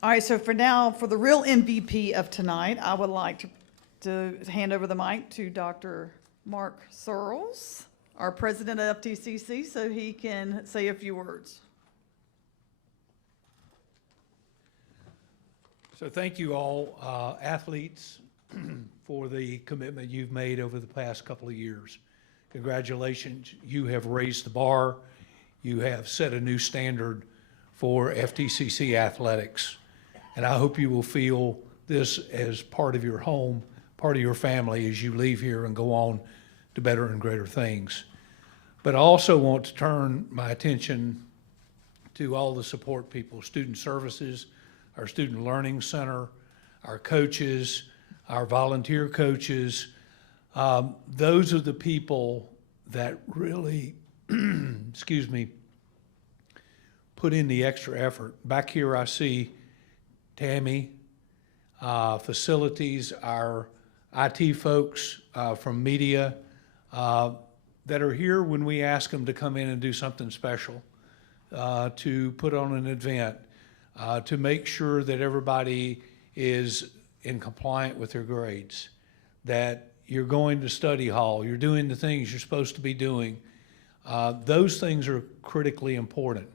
All right, so for now, for the real MVP of tonight, I would like to hand over the mic to Dr. Mark Searles, our president of FTCC, so he can say a few words. So thank you all, athletes, for the commitment you've made over the past couple of years. Congratulations, you have raised the bar. You have set a new standard for FTCC athletics. And I hope you will feel this as part of your home, part of your family as you leave here and go on to better and greater things. But I also want to turn my attention to all the support people, student services, our Student Learning Center, our coaches, our volunteer coaches. Those are the people that really, excuse me, put in the extra effort. Back here I see Tammy, facilities, our IT folks from media that are here when we ask them to come in and do something special, to put on an event, to make sure that everybody is in compliant with their grades, that you're going to study hall, you're doing the things you're supposed to be doing. Those things are critically important.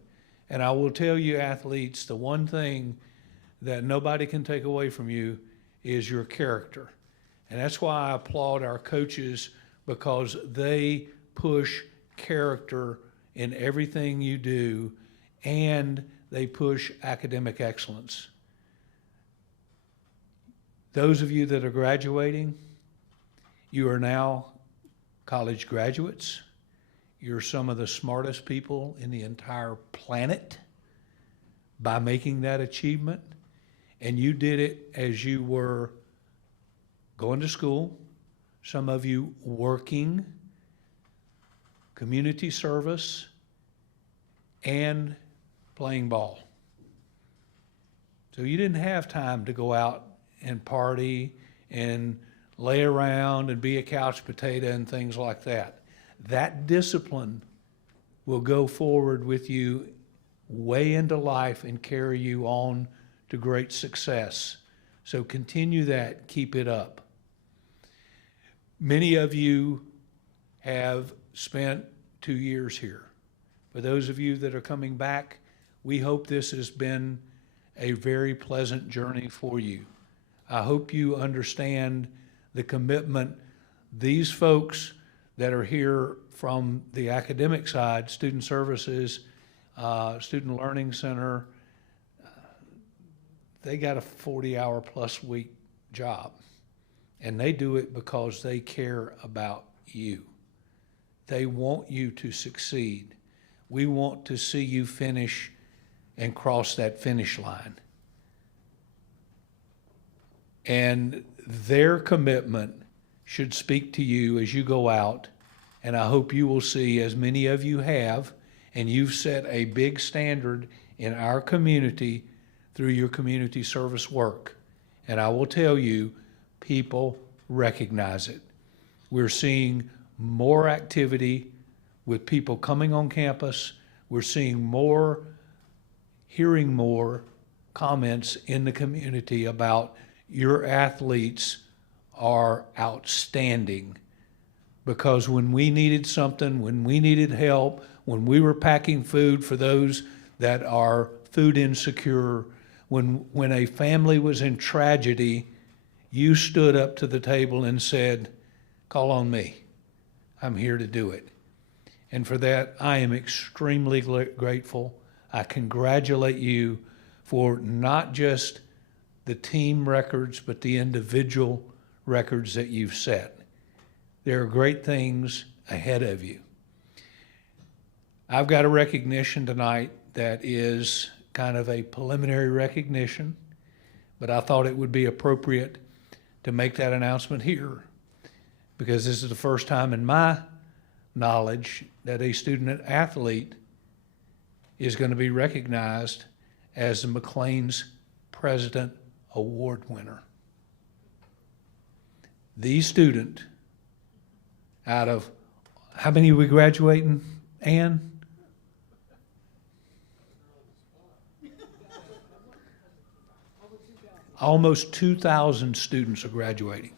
And I will tell you, athletes, the one thing that nobody can take away from you is your character. And that's why I applaud our coaches, because they push character in everything you do, and they push academic excellence. Those of you that are graduating, you are now college graduates. You're some of the smartest people in the entire planet by making that achievement. And you did it as you were going to school, some of you working, community service, and playing ball. So you didn't have time to go out and party and lay around and be a couch potato and things like that. That discipline will go forward with you way into life and carry you on to great success. So continue that, keep it up. Many of you have spent 2 years here. For those of you that are coming back, we hope this has been a very pleasant journey for you. I hope you understand the commitment these folks that are here from the academic side, student services, student learning center, they got a 40-hour plus week job. And they do it because they care about you. They want you to succeed. We want to see you finish and cross that finish line. And their commitment should speak to you as you go out. And I hope you will see, as many of you have, and you've set a big standard in our community through your community service work. And I will tell you, people recognize it. We're seeing more activity with people coming on campus. We're seeing more, hearing more comments in the community about your athletes are outstanding. Because when we needed something, when we needed help, when we were packing food for those that are food insecure, when a family was in tragedy, you stood up to the table and said, call on me. I'm here to do it. And for that, I am extremely grateful. I congratulate you for not just the team records, but the individual records that you've set. There are great things ahead of you. I've got a recognition tonight that is kind of a preliminary recognition, but I thought it would be appropriate to make that announcement here, because this is the first time in my knowledge that a student athlete is going to be recognized as the McLean's President Award winner. The student, out of how many are we graduating, Ann? Almost 2,000 students are graduating.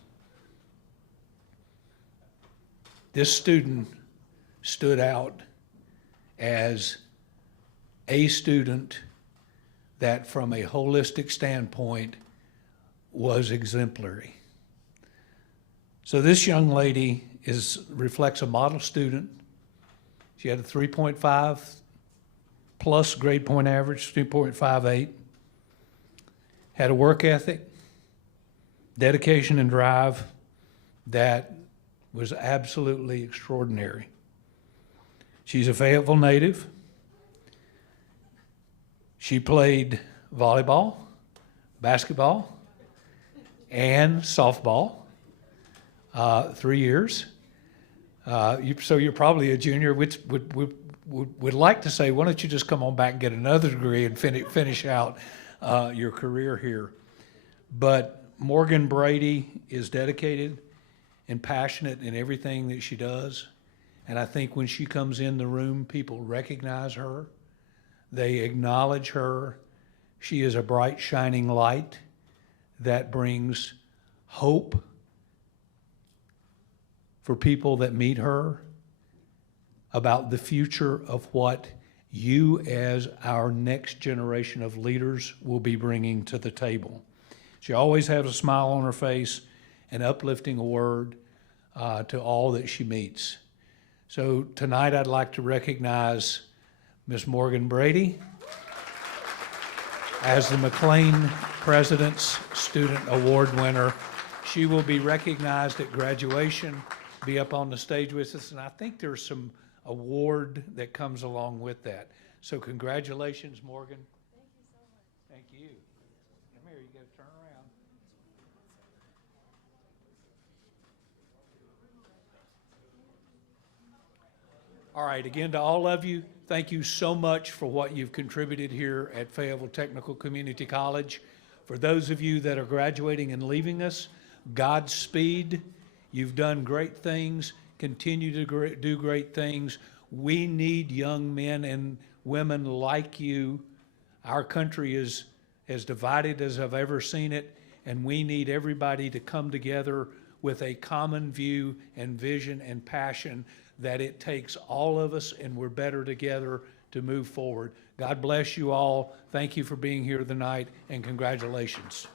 This student stood out as a student that, from a holistic standpoint, was exemplary. So this young lady reflects a model student. She had a 3.5 plus grade point average, 3.58. Had a work ethic, dedication, and drive that was absolutely extraordinary. She's a Fayetteville native. She played volleyball, basketball and softball, 3 years. So you're probably a junior, which would like to say, why don't you just come on back and get another degree and finish out your career here. But Morgan Brady is dedicated and passionate in everything that she does. And I think when she comes in the room, people recognize her. They acknowledge her. She is a bright, shining light that brings hope for people that meet her about the future of what you as our next generation of leaders will be bringing to the table. She always has a smile on her face, an uplifting word to all that she meets. So tonight I'd like to recognize Miss Morgan Brady as the McLean President's Student Award winner. She will be recognized at graduation, be up on the stage with us, and I think there's some award that comes along with that. So congratulations, Morgan. Thank you so much. Thank you. Come here, you gotta turn around. All right, again, to all of you, thank you so much for what you've contributed here at Fayetteville Technical Community College. For those of you that are graduating and leaving us, Godspeed. You've done great things. Continue to do great things. We need young men and women like you. Our country is as divided as I've ever seen it, and we need everybody to come together with a common view and vision and passion that it takes all of us and we're better together to move forward. God bless you all. Thank you for being here tonight, and congratulations.